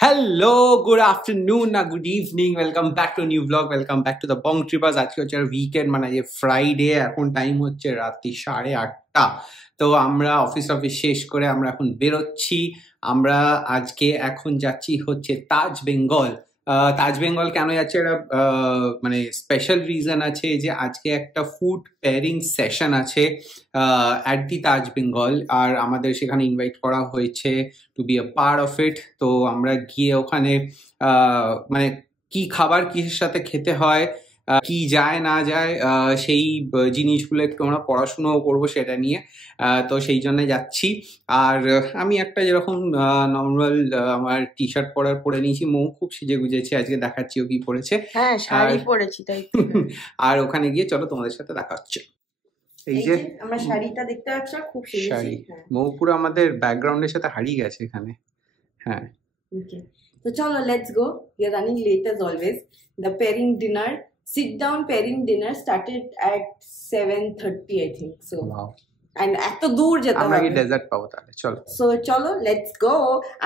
Hello, good afternoon, good evening. Welcome back to a new vlog. Welcome back to the Bong Trippers. আজকে হচ্ছে weekend, মানে যে Friday. এখন time হচ্ছে রাত্রি 8:30। তো আমরা অফিস শেষ করে আমরা এখন বেরোচ্ছি। আমরা আজকে এখন যাচ্ছি হচ্ছে তাজ বেঙ্গল। তাজ বেঙ্গল কেন যাচ্ছে, এটা মানে স্পেশাল রিজন আছে যে আজকে একটা ফুড পেয়ারিং সেশন আছে অ্যাট দি তাজ বেঙ্গল, আর আমাদের সেখানে ইনভাইট করা হয়েছে to be a part of it. তো আমরা গিয়ে ওখানে মানে কি খাবার কিসের সাথে খেতে হয়, কি যায় না যায়, সেই জিনিসগুলো একটু আমরা পড়াশুনোও করবো সেটা নিয়ে। তো সেই জন্য যাচ্ছি। আর আমি একটা যেরকম নর্মাল আমার টি শার্ট পরে নিয়েছি। মৌ খুব সেজে গুজেছে আজকে, দেখাচ্ছি ও কি পরেছে। হ্যাঁ, শাড়ি পরেছি তাই। আর ওখানে গিয়ে চলো তোমাদের সাথে দেখা হচ্ছে। এই যে আমরা শাড়িটা দেখতে পাচ্ছ, খুব শাড়ি। মৌ পুরো আমাদের ব্যাকগ্রাউন্ডের সাথে হারিয়ে গেছে এখানে। হ্যাঁ, ওকে, তো চলো let's go. We are running late as always. The pairing dinner, sit down pairing dinner started at 7:30 I think so. Wow. And এত দূর যেতে হবে, আমরা কি ডেজার্ট পাবো তাহলে? চলো, সো চলো লেটস গো।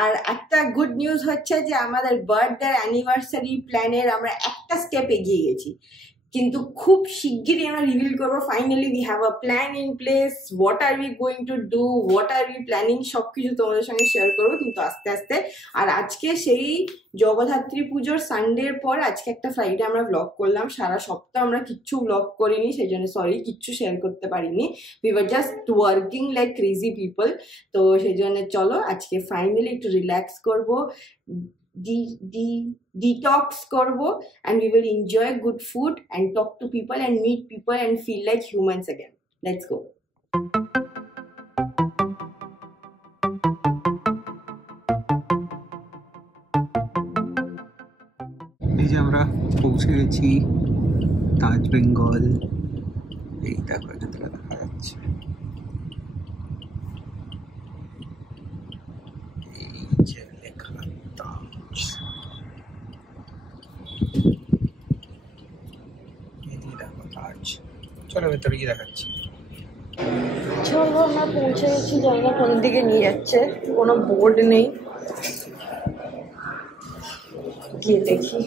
আর একটা গুড নিউজ হচ্ছে যে আমাদের বার্থডে অ্যানিভার্সারি প্ল্যানের আমরা একটা স্টেপ এগিয়ে গেছি, কিন্তু খুব শিগগিরই আমরা রিভিল করবো। Finally we have a plan in place. What are we going to do, what are we planning, সবকিছু তোমাদের সঙ্গে শেয়ার করবো কিন্তু আস্তে আস্তে। আর আজকে সেই জগদ্ধাত্রী পুজোর সানডের পর আজকে একটা ফ্রাইডে আমরা ব্লগ করলাম। সারা সপ্তাহ আমরা কিচ্ছু ব্লগ করিনি, সেই জন্য সরি, কিচ্ছু শেয়ার করতে পারিনি। We were just working like crazy people. তো সেই জন্য চলো আজকে ফাইনালি একটু রিল্যাক্স করবো, detox করবো, and we will enjoy good food and talk to people and meet people and feel like humans again. Let's go. এই যে আমরা পৌঁছে গেছি তাজ বেঙ্গল। এই দেখো এখান থেকে দেখা যাচ্ছে। এই যে লেখা তাজ। এই দেখো তাজ। চলো ভেতরে গিয়ে দেখাচ্ছি। চলো আমরা পৌঁছে গেছি, জানি না কোন দিকে নিয়ে যাচ্ছে, কোনো বোর্ড নেই, গিয়ে দেখি।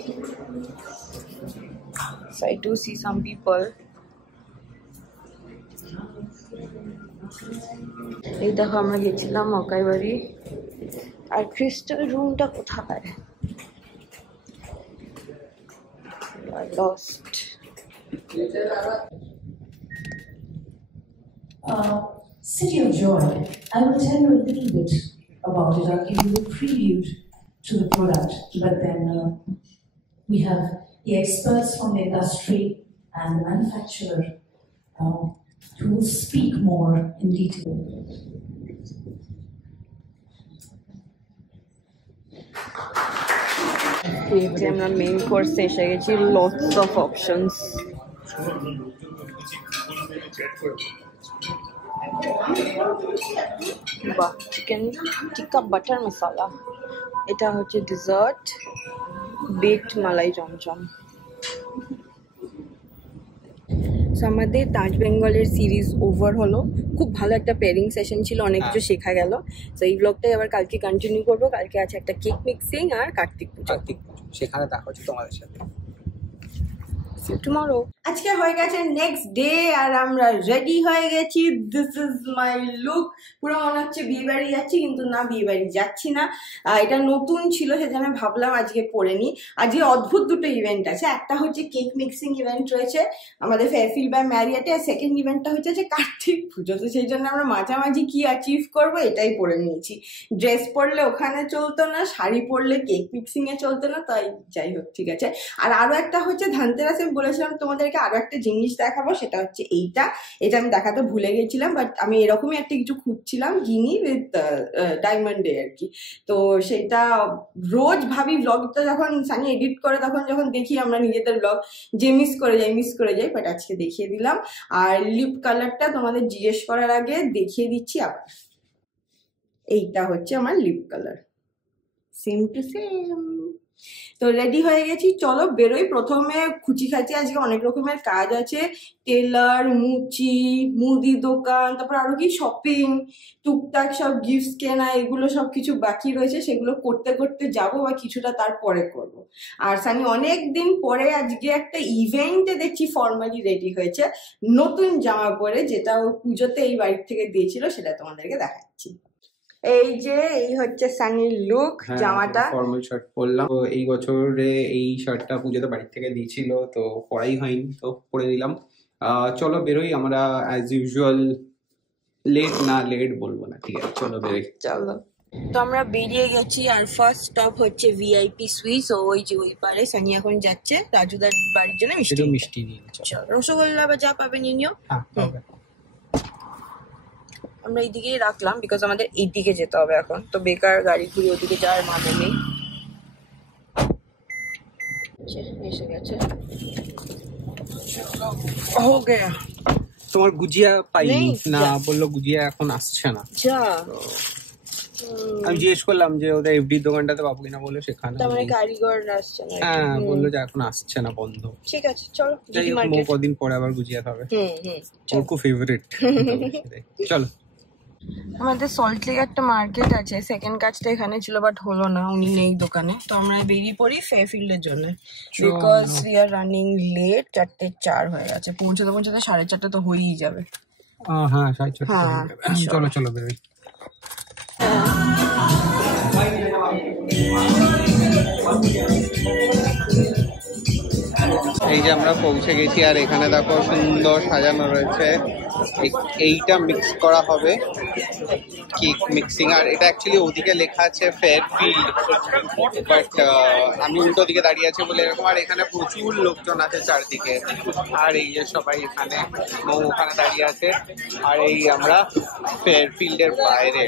So I do see some people. এই দেখো আমরা গেছিলাম অকাই বাড়ি। আর ক্রিস্টাল রুমটা কোথায়? Lost. City of Joy. I will tell you a little bit about it. I'll give you a preview to the product, but then we have the experts from the industry and the manufacturer who will speak more in detail. আমরা main কোর্সে এসে গেছি। Lots of options. বাহ, chicken টিক্কা butter মশালা, এটা হচ্ছে dessert, baked মালাই চমচম। আমাদের তাজ বেঙ্গলের series over হলো। খুব ভালো একটা পেয়ারিং সেশন ছিল, অনেক কিছু শেখা গেল। তো এই ব্লগটাই আবার কালকে কন্টিনিউ করবো। কালকে আছে একটা কেক মিক্সিং আর কার্তিক পুজো, সেখানে দেখা হচ্ছে তোমাদের সাথে টুমরো। আজকে হয়ে গেছে নেক্সট ডে আর আমরা রেডি হয়ে গেছি। This is my look. পুরো মনে হচ্ছে বিয়ে বাড়ি যাচ্ছি, কিন্তু না, বিয়ে বাড়ি যাচ্ছি না। এটা নতুন ছিল সেজন্য ভাবলাম আজকে পরে নিই। আজকে অদ্ভুত দুটো ইভেন্ট আছে। একটা হচ্ছে কেক মিক্সিং ইভেন্ট রয়েছে আমাদের ফেয়ারফিল্ড বাই ম্যারিয়েটে, আর সেকেন্ড ইভেন্টটা হচ্ছে যে কার্তিক পুজো। তো সেই জন্য আমরা মাঝামাঝি কি অ্যাচিভ করবো এটাই পরে নিয়েছি। ড্রেস পরলে ওখানে চলতো না, শাড়ি পরলে কেক মিক্সিংয়ে চলতো না, তাই যাই হোক ঠিক আছে। আর আরও একটা হচ্ছে ধনতেরাসে বলেছিলাম তোমাদেরকে আরো একটা জিনিস দেখাবো, সেটা হচ্ছে এটা আমি দেখাতে ভুলে গেছিলাম, বাট আমি এরকমই একটা কিছু খুঁজছিলাম, গিনি উইথ ডায়মন্ডে আর কি। তো সেটা রোজ ভাবি ব্লগটা যখন সানি এডিট করে, তখন যখন দেখি আমরা নিজেদের ব্লগ, যে মিস করে যাই, বাট আজকে দেখিয়ে দিলাম। আর লিপ কালারটা তোমাদের জিজ্ঞেস করার আগে দেখিয়ে দিচ্ছি আবার। এইটা হচ্ছে আমার lip colour. Same to same. তো রেডি হয়ে গেছি, চলো বেরোই। প্রথমে খুচিখাচি আজকে অনেক রকমের কাজ আছে, টেলার, মুচি, মুদি দোকান, তারপর আরো কি শপিং, টুকটাক সব গিফট কেনা, এগুলো সব কিছু বাকি রয়েছে, সেগুলো করতে করতে যাবো বা কিছুটা তারপরে করব। আর সানি অনেক দিন পরে আজকে একটা ইভেন্টে দেখছি ফর্মালি রেডি হয়েছে নতুন জামা পরে, যেটা ও পুজোতে এই বাড়ির থেকে দিয়েছিল, সেটা তোমাদেরকে দেখাচ্ছি। এই যে এই হচ্ছে সানির লুক, জামাটা ফর্মাল শার্ট পরলাম। তো এই বছরে এই শার্টটা পুজোতে বাড়ি থেকে দিয়েছিল, তো পরাই হয়নি, তো পরে দিলাম। চলো বেরোই আমরা, অ্যাজ ইউজুয়াল লেট বলবো না, ঠিক আছে চলো বেরোই। চলো। তো আমরা বেরিয়ে গেছি, আর ফার্স্ট স্টপ হচ্ছে ভিআইপি সুইস। ওই যে ওই পারে সানি এখন যাচ্ছে রাজুদার বাড়ির জন্য মিষ্টি নিয়ে। চলো, রসগোল্লা বা যা পাবে নিয়ে নিও। আমরা এইদিকেই রাখলাম, বিকজ আমাদের এইদিকে যেতে হবে এখন, তো বেকার গাড়ি ঘুরে ওদিকে যাওয়ার মানে নেই। এসে গেছে। তোমার গুজিয়া পাইনি না, বললো গুজিয়া এখন আসছে না। যা, আমি জিজ্ঞেস করলাম যে ওদের এফডি দোকানটাতে পাবো কিনা, বললো সেখানে কারিগর আসছে না। হ্যাঁ, বললো যে এখন আসছে না, বন্ধ। ঠিক আছে চলো, যাই হোক, কদিন পরে আবার গুজিয়া খাবে, ওর খুব ফেভারিট। চলো। আমাদের সল্ট লেক একটা মার্কেট আছে, সেকেন্ড কাজটা এখানে ছিল বাট হলো না, উনি নেই দোকানে। তো আমরা বেরিয়ে পড়ি ফেয়ারফিল্ডের জন্য, because we are running late. 4:04 হয়ে গেছে, পৌঁছাতে 4:30 তো হয়েই যাবে। হ্যাঁ 4:30। চলো চলো বেরোই। এই যে আমরা পৌঁছে গেছি, আর এখানে দেখো সুন্দর সাজানো রয়েছে। এইটা মিক্স করা হবে, কেক মিক্সিং। আর এটা অ্যাকচুয়ালি ওদিকে লেখা আছে ফেয়ারফিল্ড, বাট আমি উল্টো দিকে দাঁড়িয়ে আছি বলে এরকম। আর এখানে প্রচুর লোকজন আছে চারদিকে, আর এই যে সবাই এখানে, মৌ ওখানে দাঁড়িয়ে আছে, আর এই আমরা ফেয়ারফিল্ডের বাইরে।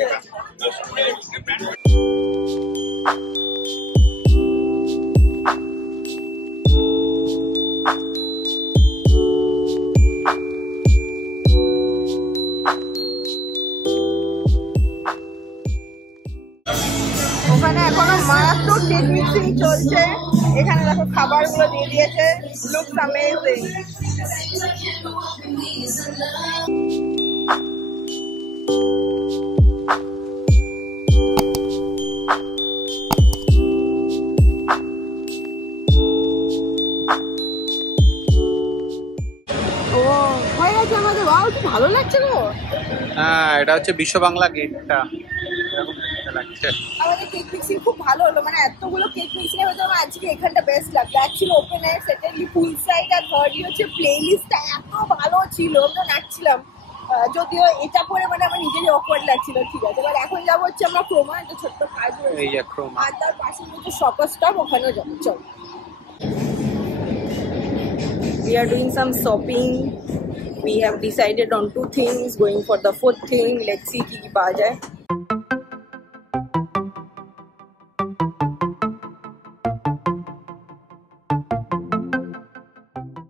ওখানে এখনো মারাত্মক কেক মিক্সিং চলছে। এখানে দেখো খাবারগুলো দিয়ে দিয়েছে, লুকস অ্যামেজিং। ও হয়ে গেছে আমাদের, ওয়াও কি ভালো লাগছে গো। হ্যাঁ, এটা হচ্ছে বিশ্ব বাংলা গেটটা, আমাদের কেক মিক্সিং খুব ভালো হলো, মানে এতগুলো কেক মিক্সিং এর মধ্যে আমার আজকে এখানটা বেস্ট লাগলো। Actually open air, secondly pool side, আর থার্ডলি হচ্ছে প্লে লিস্টটা এত ভালো ছিল, আমরা নাচছিলাম। যদিও এটা পরে মানে আমার নিজেরই অকওয়ার্ড লাগছিল, ঠিক আছে। এবার এখন যাবো হচ্ছে আমরা ক্রোমা, একটা ছোট্ট কাজ রয়েছে, আর তার পাশে হচ্ছে শপার স্টপ, ওখানেও যাবো। চল, we are doing some shopping. We have decided on 2 things, going for the 4th thing. Let's see কি কি পাওয়া যায়।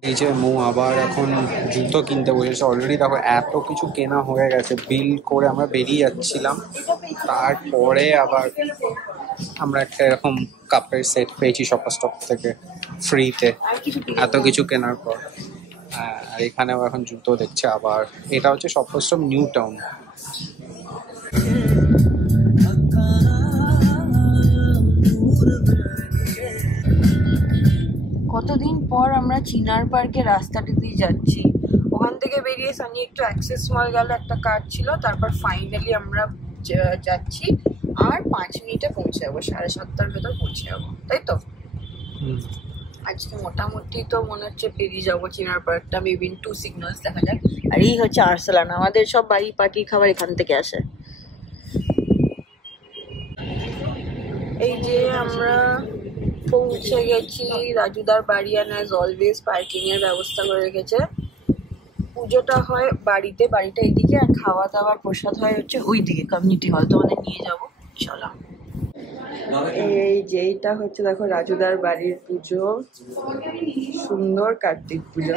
এই যে মৌ আবার এখন জুতো কিনতে বসেছে। অলরেডি দেখো এত কিছু কেনা হয়ে গেছে, বিল করে আমরা বেরিয়ে যাচ্ছিলাম, তারপরে আবার আমরা একটা এরকম কাপের সেট পেয়েছি শপার স্টপ থেকে ফ্রিতে, এত কিছু কেনার পর। আর এখানেও এখন জুতো দেখছে আবার। এটা হচ্ছে শপার স্টপ নিউ টাউন। কতদিন পর আমরা চিনার পার্কের রাস্তাটিতেই যাচ্ছি। ওখান থেকে বেরিয়ে সানি একটু অ্যাক্সেস মল গেল, একটা কাজ ছিল, তারপর ফাইনালি আমরা যাচ্ছি। আর 5 মিনিটে পৌঁছে যাবো, 7:30 ভেতর পৌঁছে যাবো, তাই তো? আজকে মোটামুটি তো মনে হচ্ছে পেরিয়ে যাবো চিনার পার্কটা, মেবি 2 সিগন্যালস দেখা যাক। আর এই হচ্ছে আর্সেলান, আমাদের সব বাড়ি পার্টির খাবার এখান থেকে আসে। এই যে আমরা পৌঁছে গেছি রাজুদার বাড়ি, আর অ্যাজ অলওয়েজ পার্কিং এর ব্যবস্থা করে রেখেছে। পুজোটা হয় বাড়িতে, বাড়িটা এইদিকে, আর খাওয়া দাওয়ার প্রসাদ হয় হচ্ছে ওই দিকে কমিউনিটি হল, তোমাদের নিয়ে যাবো, চলো। এই যে এইটা হচ্ছে দেখো রাজুদার বাড়ির পুজো, সুন্দর কার্তিক পুজো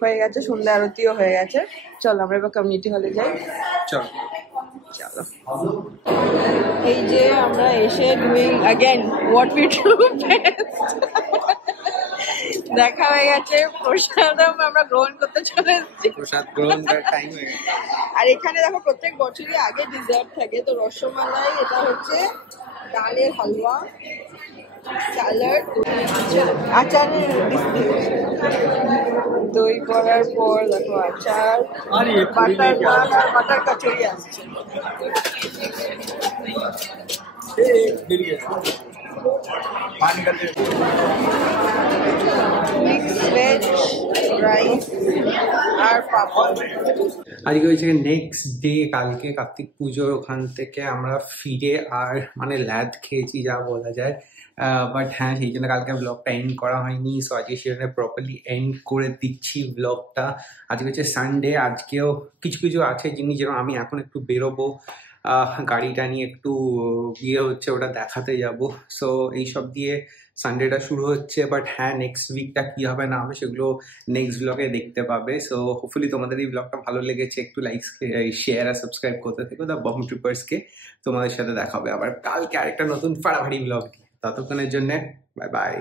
হয়ে গেছে, সন্ধ্যা আরতিও হয়ে গেছে। চলো আমরা এবার কমিউনিটি হলে যাই। চলো। চলো, এই যে আমরা এসে doing again what we do best. দেখা হয়ে গেছে, প্রসাদম আমরা গ্রহণ করতে চলে এসেছি। প্রসাদ গ্রহণ করার টাইম হয়ে গেছে। আর এখানে দেখো প্রত্যেক বছরই আগে ডিজার্ট থাকে, তো রসমালাই, এটা হচ্ছে ডালের হালুয়া, স্যালাড, আচারের দই করার পর দেখো আচার, বাটার নান আর বাটার কচুরি আসছে। মিক্স ভেজ রাইস আর পাপড়। আজকে হয়েছে নেক্সট ডে, কালকে কার্তিক পুজোর ওখান থেকে আমরা ফিরে আর মানে ল্যাদ খেয়েছি যা বলা যায়। বাট হ্যাঁ, সেই জন্য কালকে ব্লগটা এন্ড করা হয়নি, সো আজকে সেখানে প্রপারলি এন্ড করে দিচ্ছি ব্লগটা। আজকে হচ্ছে সানডে, আজকেও কিছু কিছু আছে জিনিস, যেরকম আমি এখন একটু বেরোবো, গাড়িটা নিয়ে একটু ইয়ে হচ্ছে, ওটা দেখাতে যাব। সো এইসব দিয়ে সানডেটা শুরু হচ্ছে। বাট হ্যাঁ, নেক্সট উইকটা কি হবে না হবে সেগুলো নেক্সট ব্লগে দেখতে পাবে। সো হোপফুলি তোমাদের এই ব্লগটা ভালো লেগেছে, একটু লাইক, শেয়ার আর সাবস্ক্রাইব করতে থেকো দ্য বং ট্রিপার্সকে। তোমাদের সাথে দেখা হবে আবার কালকে আরেকটা নতুন ফাড়াফাড়ি ব্লগ। ততক্ষণের জন্য বাই বাই।